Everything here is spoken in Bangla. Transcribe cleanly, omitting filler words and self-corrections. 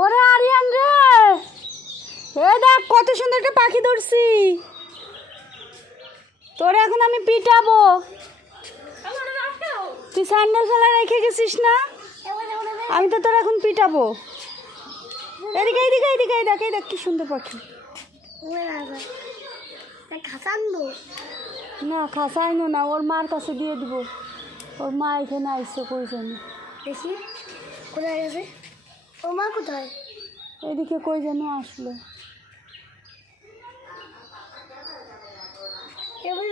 ওরে আরিয়ান রে, এই দেখ কত সুন্দর একটা পাখি ধরছি। তোরে এখন আমি পিটাবো। তুই স্যান্ডেল ফেলা রেখে গেছিস না? আমি তো তোর এখন পিটাবো। এদিকে এদিকে এদিকে দেখ, এই দেখ কি সুন্দর পাখি। না খাসাইনো না, ওর মার কাছে দিয়ে দিব। ওর মা এখানে আসছে, কই জানি। দেখি কোথায় গেছে ওর মা, কোথায়? এদিকে কই যেন আসলো। এবার